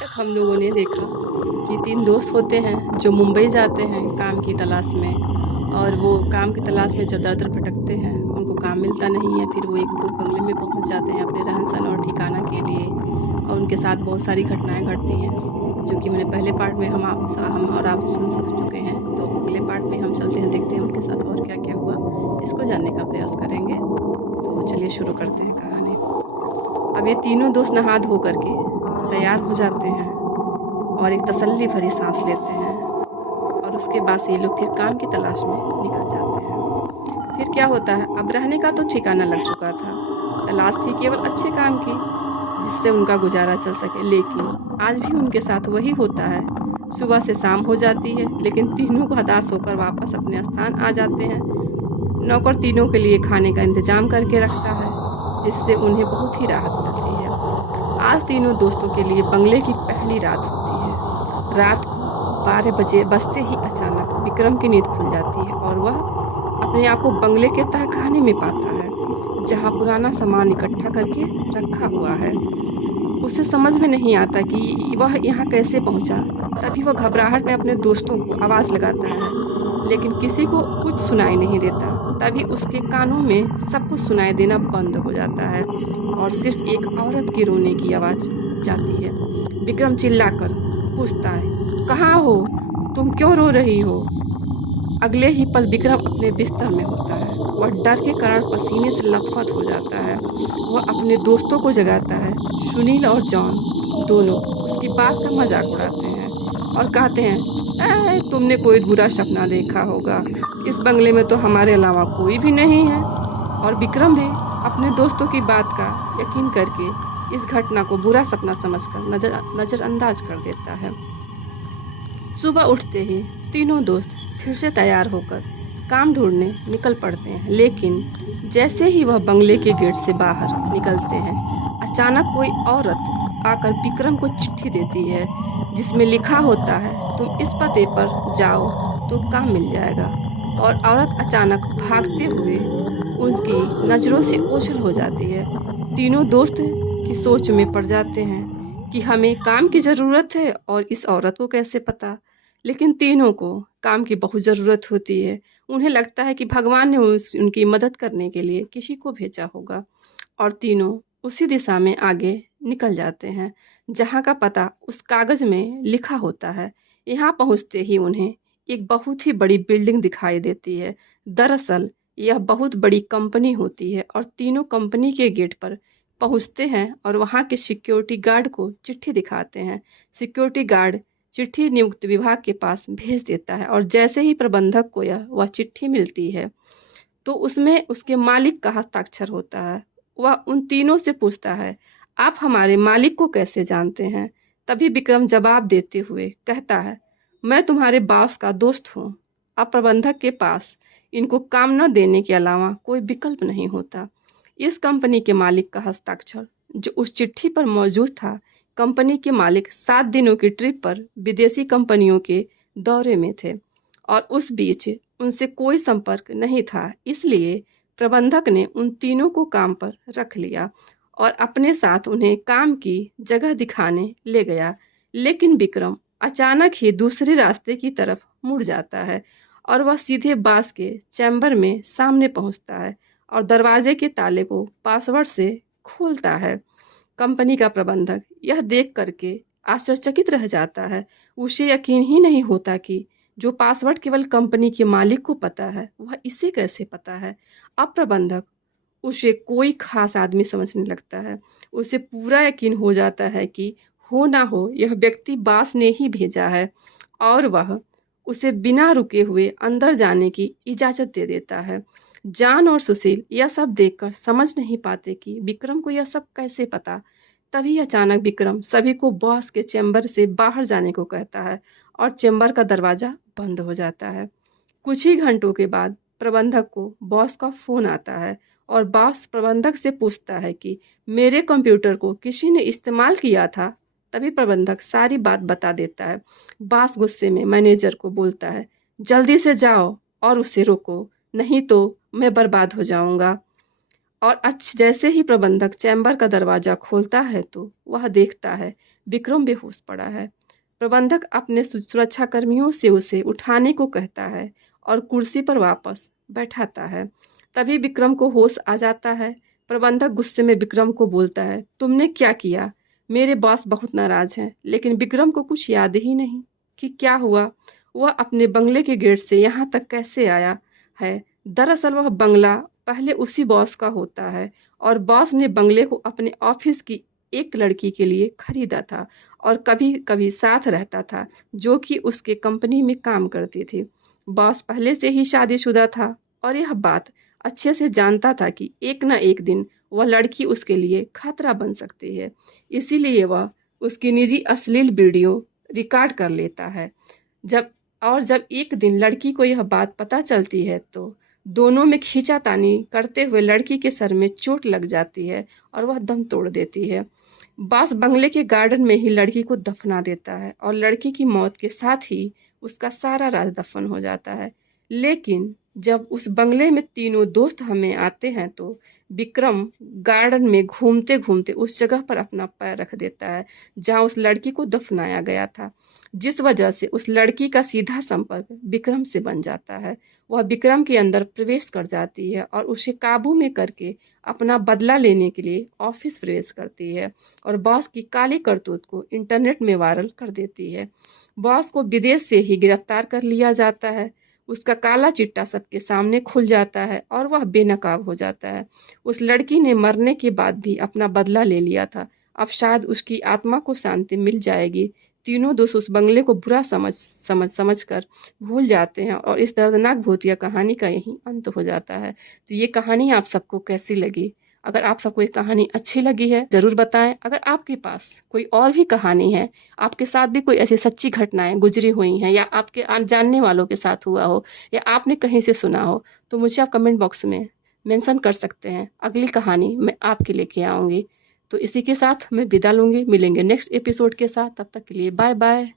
तक हम लोगों ने देखा कि 3 दोस्त होते हैं जो मुंबई जाते हैं काम की तलाश में। और वो काम की तलाश में जब दर-दर भटकते हैं, उनको काम मिलता नहीं है। फिर वो एक भूत बंगले में पहुंच जाते हैं अपने रहन-सहन और ठिकाना के लिए। और उनके साथ बहुत सारी घटनाएँ घटती हैं, जो कि मैंने पहले पार्ट में हम और आप सुन चुके हैं। तो अगले पार्ट में हम चलते हैं, देखते हैं उनके साथ और क्या-क्या हुआ, इसको जानने का प्रयास करेंगे। तो चलिए शुरू करते हैं कहानी। अब ये तीनों दोस्त नहा धो कर के तैयार हो जाते हैं और एक तसल्ली भरी सांस लेते हैं। और उसके बाद से ये लोग फिर काम की तलाश में निकल जाते हैं। फिर क्या होता है, अब रहने का तो ठिकाना लग चुका था, तलाश थी केवल अच्छे काम की जिससे उनका गुजारा चल सके। लेकिन आज भी उनके साथ वही होता है। सुबह से शाम हो जाती है, लेकिन तीनों को हताश होकर वापस अपने स्थान आ जाते हैं। नौकर तीनों के लिए खाने का इंतजाम करके रखता है, जिससे उन्हें बहुत ही राहत मिलती है। आज तीनों दोस्तों के लिए बंगले की पहली रात होती है। रात को 12 बजे बजते ही अचानक विक्रम की नींद खुल जाती है और वह अपने आप को बंगले के तहखाने में पाता है, जहाँ पुराना सामान इकट्ठा करके रखा हुआ है। उसे समझ में नहीं आता कि वह यहाँ कैसे पहुँचा। तभी वह घबराहट में अपने दोस्तों को आवाज़ लगाता है, लेकिन किसी को कुछ सुनाई नहीं देता। तभी उसके कानों में सब कुछ सुनाई देना बंद हो जाता है और सिर्फ एक औरत की रोने की आवाज़ जाती है। विक्रम चिल्लाकर पूछता है, "कहाँ हो? तुम क्यों रो रही हो?" अगले ही पल विक्रम अपने बिस्तर में होता है। वह डर के कारण पसीने से लथपथ हो जाता है। वह अपने दोस्तों को जगाता है। सुनील और जॉन दोनों उसकी बात का मजाक उड़ाते हैं और कहते हैं, तुमने कोई बुरा सपना देखा होगा। इस बंगले में तो हमारे अलावा कोई भी नहीं है।" और विक्रम भी अपने दोस्तों की बात का यकीन करके इस घटना को बुरा सपना समझकर नज़रअंदाज कर देता है। सुबह उठते ही तीनों दोस्त फिर से तैयार होकर काम ढूंढने निकल पड़ते हैं। लेकिन जैसे ही वह बंगले के गेट से बाहर निकलते हैं, अचानक कोई औरत आकर विक्रम को चिट्ठी देती है, जिसमें लिखा होता है, "तुम इस पते पर जाओ तो काम मिल जाएगा।" और औरत अचानक भागते हुए उसकी नज़रों से ओझल हो जाती है। तीनों दोस्त की सोच में पड़ जाते हैं कि हमें काम की ज़रूरत है और इस औरत को कैसे पता। लेकिन तीनों को काम की बहुत ज़रूरत होती है। उन्हें लगता है कि भगवान ने उनकी मदद करने के लिए किसी को भेजा होगा। और तीनों उसी दिशा में आगे निकल जाते हैं, जहाँ का पता उस कागज़ में लिखा होता है। यहाँ पहुँचते ही उन्हें एक बहुत ही बड़ी बिल्डिंग दिखाई देती है। दरअसल यह बहुत बड़ी कंपनी होती है और तीनों कंपनी के गेट पर पहुँचते हैं और वहाँ के सिक्योरिटी गार्ड को चिट्ठी दिखाते हैं। सिक्योरिटी गार्ड चिट्ठी नियुक्त विभाग के पास भेज देता है और जैसे ही प्रबंधक को वह चिट्ठी मिलती है, तो उसमें उसके मालिक का हस्ताक्षर होता है। वह उन तीनों से पूछता है, "आप हमारे मालिक को कैसे जानते हैं?" तभी विक्रम जवाब देते हुए कहता है, "मैं तुम्हारे बॉस का दोस्त हूँ।" अब प्रबंधक के पास इनको काम न देने के अलावा कोई विकल्प नहीं होता। इस कंपनी के मालिक का हस्ताक्षर जो उस चिट्ठी पर मौजूद था, कंपनी के मालिक 7 दिनों की ट्रिप पर विदेशी कंपनियों के दौरे में थे और उस बीच उनसे कोई संपर्क नहीं था। इसलिए प्रबंधक ने उन तीनों को काम पर रख लिया और अपने साथ उन्हें काम की जगह दिखाने ले गया। लेकिन विक्रम अचानक ही दूसरे रास्ते की तरफ मुड़ जाता है और वह सीधे बास के चैम्बर में सामने पहुंचता है और दरवाजे के ताले को पासवर्ड से खोलता है। कंपनी का प्रबंधक यह देख करके आश्चर्यचकित रह जाता है। उसे यकीन ही नहीं होता कि जो पासवर्ड केवल कंपनी के मालिक को पता है, वह इसे कैसे पता है। अब प्रबंधक उसे कोई खास आदमी समझने लगता है। उसे पूरा यकीन हो जाता है कि हो ना हो यह व्यक्ति बास ने ही भेजा है और वह उसे बिना रुके हुए अंदर जाने की इजाज़त दे देता है। जान और सुशील यह सब देखकर समझ नहीं पाते कि विक्रम को यह सब कैसे पता। तभी अचानक विक्रम सभी को बॉस के चैम्बर से बाहर जाने को कहता है और चैम्बर का दरवाज़ा बंद हो जाता है। कुछ ही घंटों के बाद प्रबंधक को बॉस का फ़ोन आता है और बॉस प्रबंधक से पूछता है कि मेरे कंप्यूटर को किसी ने इस्तेमाल किया था। तभी प्रबंधक सारी बात बता देता है। बॉस गुस्से में मैनेजर को बोलता है, "जल्दी से जाओ और उसे रोको, नहीं तो मैं बर्बाद हो जाऊंगा।" और जैसे ही प्रबंधक चैम्बर का दरवाज़ा खोलता है तो वह देखता है विक्रम बेहोश पड़ा है। प्रबंधक अपने सुरक्षा कर्मियों से उसे उठाने को कहता है और कुर्सी पर वापस बैठाता है। तभी विक्रम को होश आ जाता है। प्रबंधक गुस्से में विक्रम को बोलता है, तुमने क्या किया? मेरे बॉस बहुत नाराज हैं। लेकिन विक्रम को कुछ याद ही नहीं कि क्या हुआ। वह अपने बंगले के गेट से यहाँ तक कैसे आया है। दरअसल वह बंगला पहले उसी बॉस का होता है और बॉस ने बंगले को अपने ऑफिस की एक लड़की के लिए खरीदा था और कभी कभी साथ रहता था, जो कि उसके कंपनी में काम करती थी। बॉस पहले से ही शादीशुदा था और यह बात अच्छे से जानता था कि एक ना एक दिन वह लड़की उसके लिए खतरा बन सकती है। इसीलिए वह उसकी निजी अश्लील वीडियो रिकॉर्ड कर लेता है। जब एक दिन लड़की को यह बात पता चलती है तो दोनों में खींचातानी करते हुए लड़की के सर में चोट लग जाती है और वह दम तोड़ देती है। बॉस बंगले के गार्डन में ही लड़की को दफना देता है और लड़की की मौत के साथ ही उसका सारा राज दफन हो जाता है। लेकिन जब उस बंगले में तीनों दोस्त हमें आते हैं तो विक्रम गार्डन में घूमते घूमते उस जगह पर अपना पैर रख देता है जहां उस लड़की को दफनाया गया था, जिस वजह से उस लड़की का सीधा संपर्क विक्रम से बन जाता है। वह विक्रम के अंदर प्रवेश कर जाती है और उसे काबू में करके अपना बदला लेने के लिए ऑफिस प्रवेश करती है और बॉस की काली करतूत को इंटरनेट में वायरल कर देती है। बॉस को विदेश से ही गिरफ्तार कर लिया जाता है। उसका काला चिट्टा सबके सामने खुल जाता है और वह बेनकाब हो जाता है। उस लड़की ने मरने के बाद भी अपना बदला ले लिया था। अब शायद उसकी आत्मा को शांति मिल जाएगी। तीनों दोस्त उस बंगले को बुरा समझ कर भूल जाते हैं और इस दर्दनाक भूतिया कहानी का यहीं अंत हो जाता है। तो ये कहानी आप सबको कैसी लगी? अगर आप सबको ये कहानी अच्छी लगी है ज़रूर बताएं। अगर आपके पास कोई और भी कहानी है, आपके साथ भी कोई ऐसी सच्ची घटनाएं गुजरी हुई हैं या आपके जानने वालों के साथ हुआ हो या आपने कहीं से सुना हो, तो मुझे आप कमेंट बॉक्स में मेंशन कर सकते हैं। अगली कहानी मैं आपके लेके आऊँगी। तो इसी के साथ मैं विदा लूँगी। मिलेंगे नेक्स्ट एपिसोड के साथ। तब तक के लिए बाय बाय।